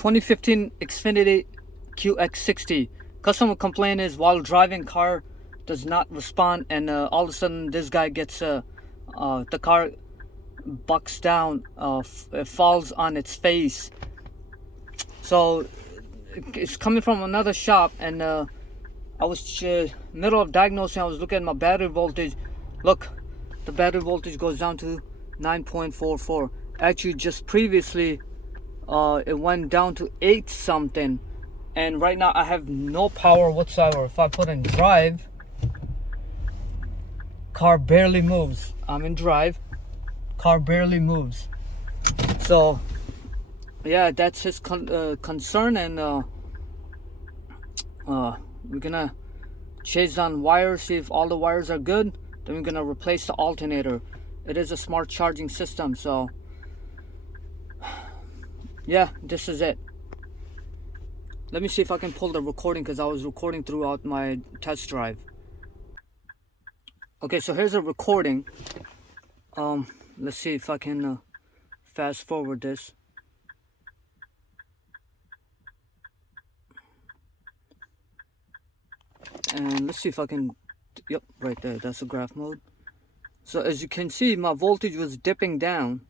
2015 Xfinity QX60. Customer complaint is while driving, car does not respond, and all of a sudden this guy gets the car bucks down, it falls on its face. So it's coming from another shop, and I was middle of diagnosing. I was looking at my battery voltage. Look, the battery voltage goes down to 9.44. Actually, just previously it went down to 8 something, and right now I have no power whatsoever. If I put in drive, car barely moves. I'm in drive, car barely moves. So yeah, that's his concern, and we're gonna chase down wires, see if all the wires are good. Then we're gonna replace the alternator. It is a smart charging system, so yeah, this is it. Let me see if I can pull the recording, because I was recording throughout my test drive. Okay, so here's a recording. Let's see if I can fast forward this. And let's see if I can, yep, right there, that's the graph mode. So as you can see, my voltage was dipping down.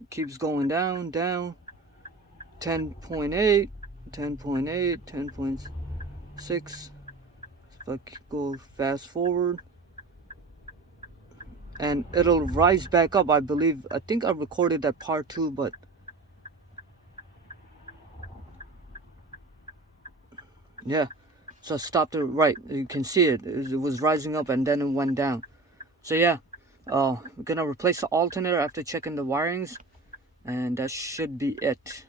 It keeps going down, 10.8, 10.8, 10.6. If I go fast forward, and it'll rise back up, I believe. I think I recorded that part too, but yeah. So I stopped it right. You can see it. It was rising up and then it went down. So yeah, we're gonna replace the alternator after checking the wirings, and that should be it.